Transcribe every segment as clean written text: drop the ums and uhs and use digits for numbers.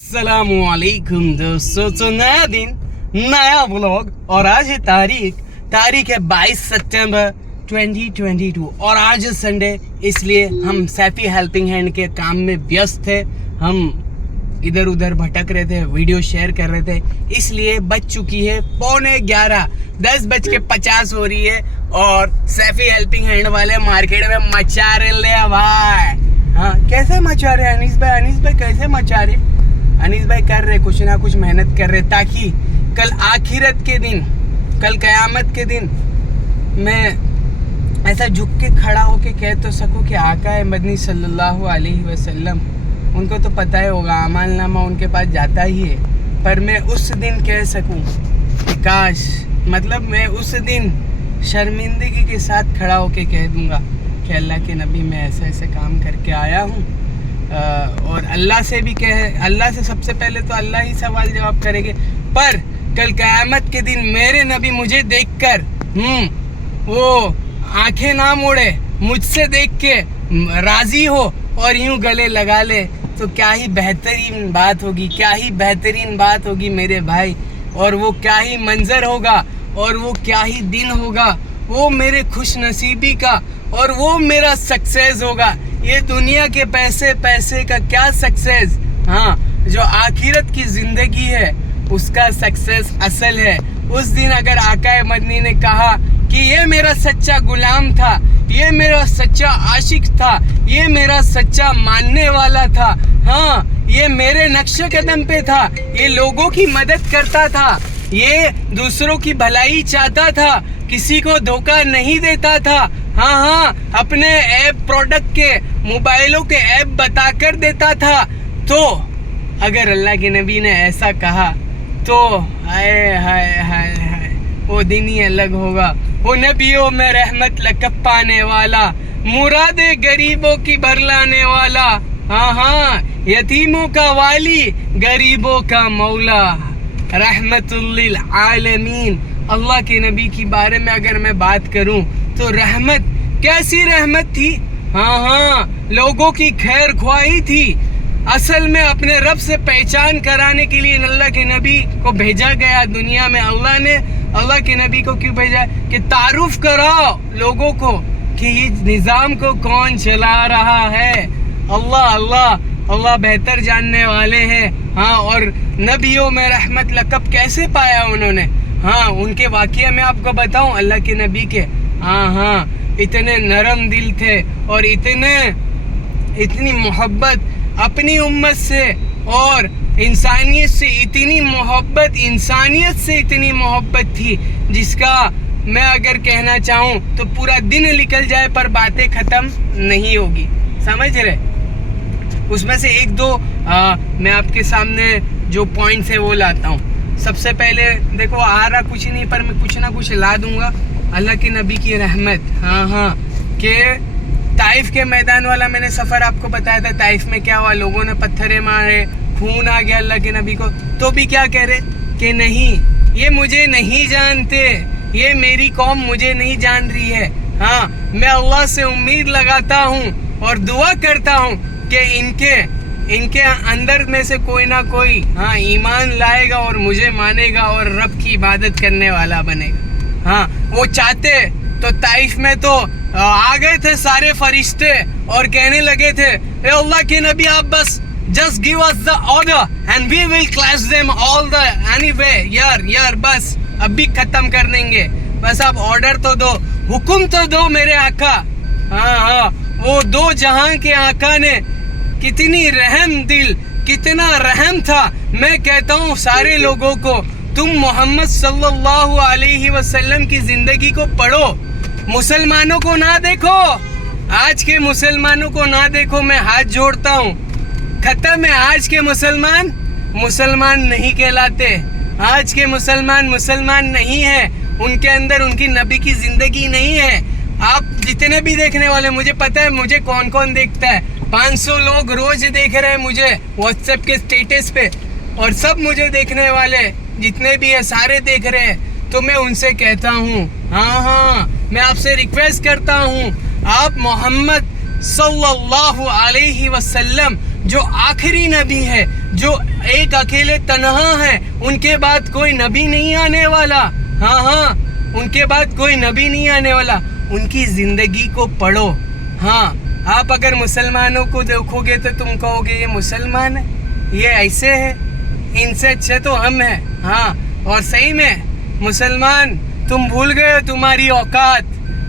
अस्सलामुअलैकुम दोस्तों, तो नया दिन नया व्लॉग और आज है तारीख है 22 सितंबर 2022 और आज है संडे, इसलिए हम सैफी हेल्पिंग हैंड के काम में व्यस्त थे। हम इधर उधर भटक रहे थे, वीडियो शेयर कर रहे थे, इसलिए बज चुकी है 11:15, 10:50 हो रही है और सैफी हेल्पिंग हैंड वाले मार्केट में मचा रहे भाई। हाँ, कैसे मचा रहे अनीस भाई कैसे मचा रहे? अनीस भाई कर रहे कुछ ना कुछ मेहनत कर रहे ताकि कल आखिरत के दिन, कल क़यामत के दिन मैं ऐसा झुक के खड़ा होके कह तो सकूं कि आका है मदनी सल्लल्लाहु अलैहि वसल्लम। उनको तो पता ही होगा, अमाल नामा उनके पास जाता ही है, पर मैं उस दिन कह सकूं कि काश, मतलब मैं उस दिन शर्मिंदगी के साथ खड़ा होके कह दूंगा कि अल्लाह के नबी मैं ऐसे ऐसे काम करके आया हूँ। और अल्लाह से भी अल्लाह से सबसे पहले तो अल्लाह ही सवाल जवाब करेंगे, पर कल क़यामत के दिन मेरे नबी मुझे देखकर वो आंखें ना मोड़े, मुझसे देख के राजी हो और यूं गले लगा ले, तो क्या ही बेहतरीन बात होगी, क्या ही बेहतरीन बात होगी मेरे भाई। और वो क्या ही मंजर होगा और वो क्या ही दिन होगा, वो मेरे खुश नसीबी का और वो मेरा सक्सेस होगा। ये दुनिया के पैसे का क्या सक्सेस, हाँ, जो आखिरत की जिंदगी है उसका सक्सेस असल है। उस दिन अगर आका मदनी ने कहा कि ये मेरा सच्चा गुलाम था, ये मेरा सच्चा आशिक था, ये मेरा सच्चा मानने वाला था, हाँ, ये मेरे नक्शे कदम पे था, ये लोगों की मदद करता था, ये दूसरों की भलाई चाहता था, किसी को धोखा नहीं देता था, हाँ, अपने ऐप प्रोडक्ट के मोबाइलों के ऐप बताकर देता था। तो अगर अल्लाह के नबी ने ऐसा कहा तो हाय हाय हाय हाय, वो दिन ही अलग होगा। वो नबियों में रहमत लकब पाने वाला, मुरादे गरीबों की भरलाने वाला, हाँ, यतीमों का वाली, गरीबों का मौला, रहमतुल लिल आलमीन। अल्लाह के नबी की बारे में अगर मैं बात करूं तो रहमत, कैसी रहमत थी, हाँ, लोगों की खैर ख्वाही थी। असल में अपने रब से पहचान कराने के लिए अल्लाह के नबी को भेजा गया दुनिया में। अल्लाह ने अल्लाह के नबी को क्यों भेजा? कि तारुफ कराओ लोगों को कि इस निज़ाम को कौन चला रहा है। अल्लाह बेहतर जानने वाले हैं। हाँ, और नबियों में रहमत लकब कैसे पाया उन्होंने, हाँ, उनके वाक़या में आपको बताऊं। अल्लाह के नबी के हाँ, इतने नरम दिल थे और इतनी मोहब्बत अपनी उम्मत से और इंसानियत से इतनी मोहब्बत, इंसानियत से इतनी मोहब्बत थी जिसका मैं अगर कहना चाहूँ तो पूरा दिन निकल जाए पर बातें ख़त्म नहीं होगी, समझ रहे? उसमें से एक दो मैं आपके सामने जो पॉइंट्स है वो लाता हूँ। सबसे पहले देखो, आ रहा कुछ नहीं पर मैं कुछ ना कुछ ला दूंगा। अल्लाह के नबी की रहमत, हाँ, कि ताइफ के मैदान वाला मैंने सफ़र आपको बताया था। ताइफ में क्या हुआ, लोगों ने पत्थरे मारे, खून आ गया अल्लाह के नबी को, तो भी क्या कह रहे कि नहीं, ये मुझे नहीं जानते, ये मेरी कौम मुझे नहीं जान रही है। हाँ, मैं अल्लाह से उम्मीद लगाता हूँ और दुआ करता हूँ कि इनके अंदर में से कोई ना कोई, हाँ, ईमान लाएगा और मुझे मानेगा और रब की इबादत करने वाला बनेगा। हाँ, वो चाहते तो ताइफ में तो आ गए थे सारे फरिश्ते और कहने लगे थे, ए अल्लाह के नबी, आप बस just give us the order and we will clash them all the anyway, यार बस अभी खत्म कर देंगे, बस आप ऑर्डर तो दो, हुक्म तो दो मेरे आका। हाँ, वो दो जहां के आका ने कितनी रहम दिल, कितना रहम था। मैं कहता हूँ सारे लोगों को, तुम मोहम्मद सल्लल्लाहु अलैहि वसल्लम की जिंदगी को पढ़ो, मुसलमानों को ना देखो, आज के मुसलमानों को ना देखो। मैं हाथ जोड़ता हूँ, खत्म है। आज के मुसलमान नहीं कहलाते, आज के मुसलमान नहीं है, उनके अंदर उनकी नबी की जिंदगी नहीं है। आप जितने भी देखने वाले, मुझे पता है मुझे कौन कौन देखता है, 500 लोग रोज देख रहे हैं मुझे व्हाट्सएप के स्टेटस पे, और सब मुझे देखने वाले जितने भी है सारे देख रहे हैं। तो मैं उनसे कहता हूँ, हाँ, मैं आपसे रिक्वेस्ट करता हूँ, आप मोहम्मद सल्लल्लाहु अलैहि वसल्लम جو آخری نبی ہے, جو ایک اکیلے تنہا ہے, ان کے بعد کوئی نبی نہیں آنے والا. ہاں ان کے بعد کوئی نبی نہیں آنے والا. ان کی زندگی کو پڑھو. ہاں آپ اگر مسلمانوں کو دیکھو گے تو تم کہو گے یہ مسلمان ہے, یہ ایسے ہے, ان سے اچھے تو ہم ہیں. ہاں اور صحیح میں مسلمان تم بھول گئے ہو تمہاری اوقات.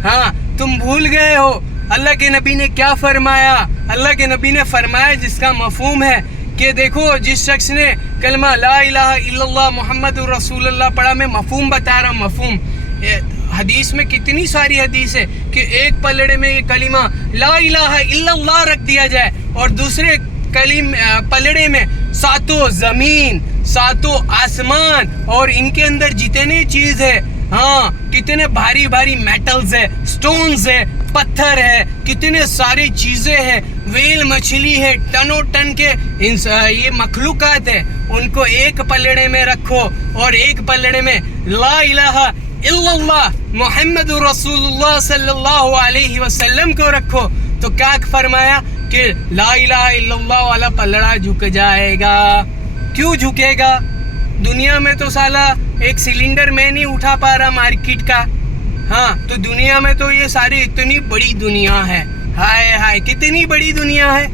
ہاں تم بھول گئے ہو اللہ کے نبی نے کیا فرمایا. اللہ کے نبی نے فرمایا جس کا مفہوم ہے کہ دیکھو جس شخص نے کلمہ لا الہ الا اللہ محمد رسول اللہ پڑھا, میں مفہوم بتا رہا ہوں. مفہوم حدیث میں کتنی ساری حدیث ہے کہ ایک پلڑے میں یہ کلمہ لا الہ الا اللہ رکھ دیا جائے اور دوسرے پلڑے میں ساتوں زمین, ساتوں آسمان اور ان کے اندر جتنے چیز ہے, ہاں کتنے بھاری بھاری میٹلز ہے, سٹونز ہے, پتھر ہے, کتنے سارے چیزیں ہیں, ویل مچھلی ہے, ٹنوں ٹن کے یہ مخلوقات ہے, ان کو ایک پلڑے میں رکھو اور ایک پلڑے میں لا الہ الا اللہ محمد رسول اللہ صلی اللہ علیہ وسلم کو رکھو. تو کیا فرمایا کہ لا الہ الا اللہ والا پلڑا جھک جائے گا. کیوں جھکے گا؟ دنیا میں تو سالا ایک سلنڈر میں نہیں اٹھا پا رہا مارکیٹ کا. ہاں تو دنیا میں تو یہ ساری اتنی بڑی دنیا ہے. ہائے ہائے کتنی بڑی دنیا ہے.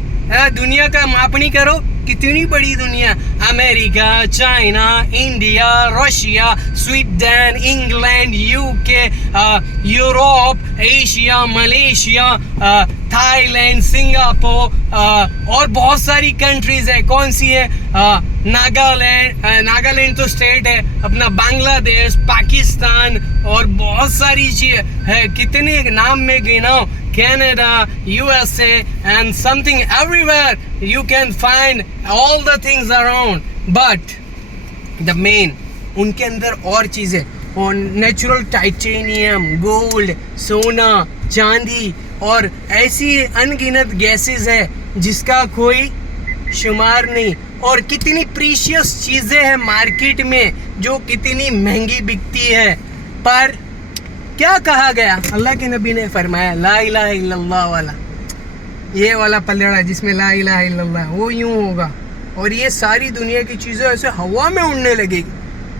دنیا کا ماپنی کرو کتنی بڑی دنیا. امریکہ, China, India, Russia, Sweden, England, UK, Europe, Asia, Malaysia, Thailand, Singapore اور بہت ساری کنٹریز ہے. کون سی ہے؟ ناگالینڈ تو اسٹیٹ ہے اپنا, بنگلہ دیش, پاکستان اور بہت ساری چیز ہے. کتنے نام میں گناؤ, Canada, USA and something everywhere you can find all the things around. But the main ان کے اندر اور چیزیں, اور نیچرل ٹائٹینیم, گولڈ, سونا, چاندی اور ایسی ان گنت گیسز ہے جس کا کوئی شمار نہیں. اور کتنی پریشیس چیزیں ہیں مارکیٹ میں جو کتنی مہنگی بکتی ہے. پر کیا کہا گیا؟ اللہ کے نبی نے فرمایا لا الہ الا اللہ والا, یہ والا پلڑا جس میں لا الہ الا اللہ, وہ یوں ہوگا اور یہ ساری دنیا کی چیزیں ایسے ہوا میں اڑنے لگے گی.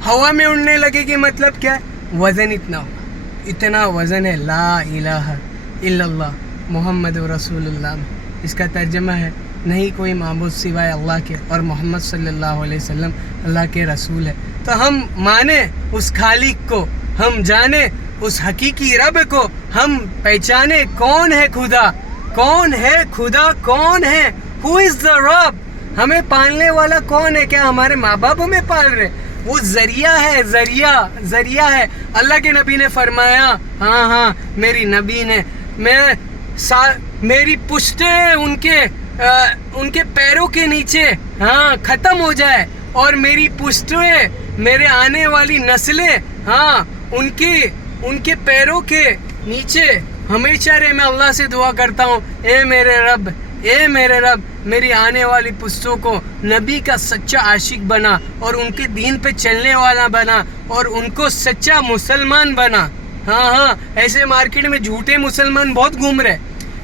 ہوا میں اڑنے لگے گی مطلب کیا ہے؟ وزن اتنا ہوگا, اتنا وزن ہے لا الہ الا اللہ محمد رسول اللہ میں. اس کا ترجمہ ہے نہیں کوئی معبود سوائے اللہ کے اور محمد صلی اللہ علیہ وسلم اللہ کے رسول ہے. تو ہم مانیں اس خالق کو, ہم جانیں اس حقیقی رب کو, ہم پہچانے کون ہے خدا, کون ہے خدا, کون ہے, ہو از دا رب. ہمیں پالنے والا کون ہے؟ کیا ہمارے ماں باپ ہمیں پال رہے؟ وہ ذریعہ ہے, ذریعہ ہے. اللہ کے نبی نے فرمایا ہاں میری نبی نے, میری پشتیں ان کے پیروں کے نیچے ہاں ختم ہو جائے اور میری پشتیں, میرے آنے والی نسلیں ہاں ان کے پیروں کے نیچے ہمیشہ رہے. میں اللہ سے دعا کرتا ہوں اے میرے رب میری آنے والی پشتوں کو نبی کا سچا عاشق بنا اور ان کے دین پہ چلنے والا بنا اور ان کو سچا مسلمان بنا. ہاں ایسے مارکیٹ میں جھوٹے مسلمان بہت گھوم رہے,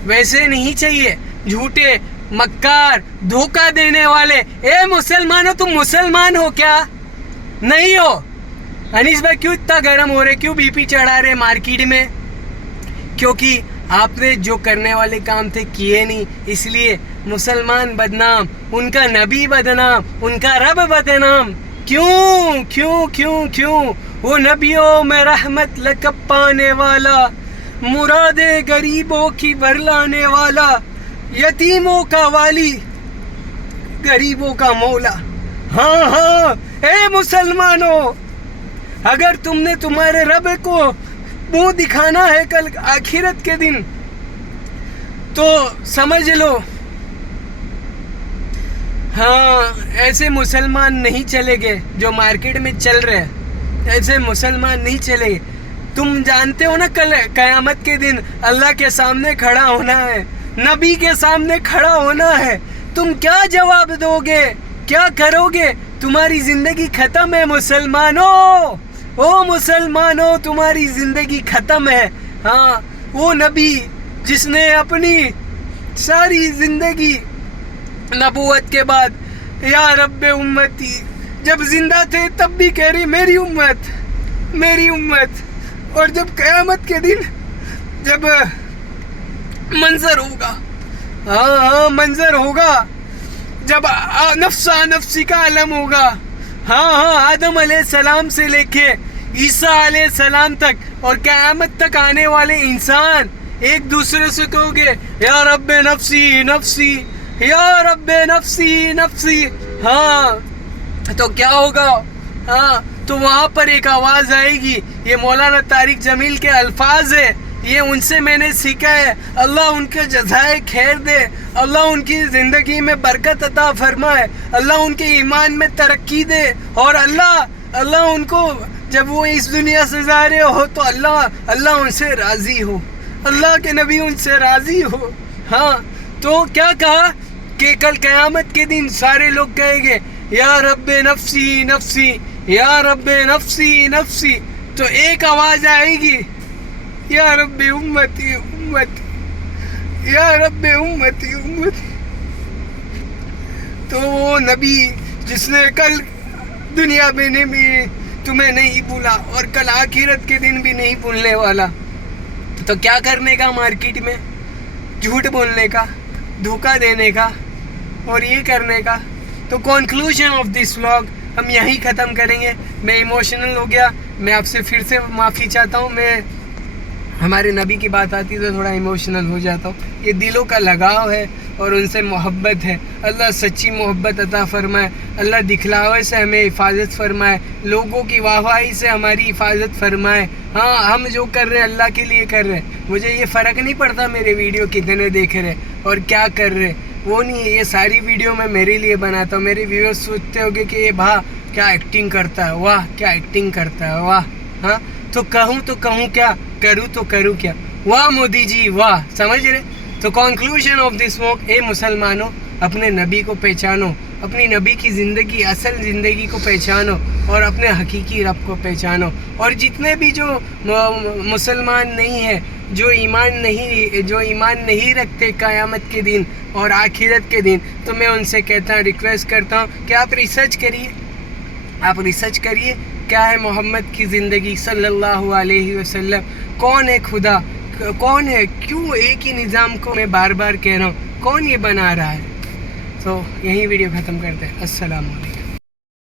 ویسے نہیں چاہیے. جھوٹے, مکار, دھوکہ دینے والے. اے مسلمانوں تم مسلمان ہو کیا؟ نہیں ہو. انیس بھائی کیوں اتنا گرم ہو رہے, کیوں بی پی چڑھا رہے مارکیٹ میں؟ کیونکہ آپ نے جو کرنے والے کام تھے کیے نہیں, اس لیے مسلمان بدنام, ان کا نبی بدنام, ان کا رب بدنام. کیوں وہ نبیوں میں رحمت لقب پانے والا, مرادیں غریبوں کی بھرلانے والا, یتیموں کا والی, غریبوں کا مولا. ہاں اے مسلمانوں, اگر تم نے تمہارے رب کو منہ دکھانا ہے کل آخرت کے دن تو سمجھ لو ہاں ایسے مسلمان نہیں چلے گے جو مارکیٹ میں چل رہے ہیں, ایسے مسلمان نہیں چلے گے. تم جانتے ہو نا کل قیامت کے دن اللہ کے سامنے کھڑا ہونا ہے, نبی کے سامنے کھڑا ہونا ہے. تم کیا جواب دو گے, کیا کرو گے؟ تمہاری زندگی ختم ہے مسلمانوں, او مسلمانوں تمہاری زندگی ختم ہے. ہاں وہ نبی جس نے اپنی ساری زندگی नबूवत के बाद या रब्बे उम्मती, जब जिंदा थे तब भी कह रही मेरी उम्मत मेरी उम्मत, और जब क़यामत के दिन जब मंजर होगा, हाँ मंजर होगा, जब नफ्सा नफ्सी का आलम होगा, हाँ आदम अलैहिस्सलाम से लेके ईसा अलैहिस्सलाम तक और क़यामत तक आने वाले इंसान एक दूसरे से कहोगे या रब्बे नफ्सी नफ्सी, या रब्बे नफ्सी नफ्सी, हाँ तो क्या होगा, हाँ तो वहाँ पर एक आवाज़ आएगी। ये मौलाना तारिक जमील के अल्फाज है, ये उनसे मैंने सीखा है। अल्लाह उनके जज़ाए खैर दे, अल्लाह उनकी ज़िंदगी में बरकत अता फरमाए, अल्लाह उनके ईमान में तरक्की दे, और अल्लाह उनको जब वो इस दुनिया से जा रहे हो तो अल्लाह उनसे राज़ी हो, अल्लाह के नबी उनसे राज़ी हो। हाँ तो क्या कहा कि कल क़यामत के दिन सारे लोग कहेंगे या रब्बे नफ्सी नफ्सी, या रब्बे नफ्सी नफ्सी, तो एक आवाज़ आएगी या रब्बे उम्मती उम्मती, या रब्बे उम्मती उम्मती। तो वो नबी जिसने कल दुनिया में भी तुम्हें नहीं भूला और कल आखिरत के दिन भी नहीं भूलने वाला, तो क्या करने का मार्केट में, झूठ बोलने का, धोखा देने का और ये करने का। तो कंक्लूजन ऑफ दिस व्लॉग हम यहीं ख़त्म करेंगे। मैं इमोशनल हो गया, मैं आपसे फिर से माफ़ी चाहता हूँ। मैं हमारे नबी की बात आती है तो थोड़ा इमोशनल हो जाता हूँ। ये दिलों का लगाव है और उनसे मोहब्बत है। अल्लाह सच्ची मोहब्बत अता फ़रमाए, अल्लाह दिखलावे से हमें हिफाजत फ़रमाए, लोगों की वाहवाही से हमारी हिफाजत फ़रमाए। हाँ हम जो कर रहे हैं अल्लाह के लिए कर रहे हैं, मुझे ये फ़र्क नहीं पड़ता मेरे वीडियो कितने देख रहे और क्या कर रहे, वो नहीं है। ये सारी वीडियो मैं मेरे लिए बनाता हूँ। मेरे व्यूअर्स सोचते होंगे कि ये भा क्या एक्टिंग करता है, वाह क्या एक्टिंग करता है, वाह। हाँ तो कहूँ क्या, करूँ तो करूँ क्या, वाह मोदी जी वाह, समझ रहे। तो कंक्लूजन ऑफ दिस वॉक, ए मुसलमानों अपने नबी को पहचानो, अपनी नबी की ज़िंदगी असल ज़िंदगी को पहचानो और अपने हकीकी रब को पहचानो। और जितने भी जो मुसलमान नहीं है, जो ईमान नहीं रखते क़यामत के दिन और आखिरत के दिन, तो मैं उनसे कहता हूँ, रिक्वेस्ट करता हूँ कि आप रिसर्च करिए क्या है मोहम्मद की ज़िंदगी सल्लल्लाहु अलैहि वसल्लम, कौन है खुदा, कौन है, क्यों एक ही निज़ाम को मैं बार बार कह रहा हूँ, कौन ये बना रहा है। तो यही वीडियो ख़त्म करते हैं। अस्सलाम वालेकुम।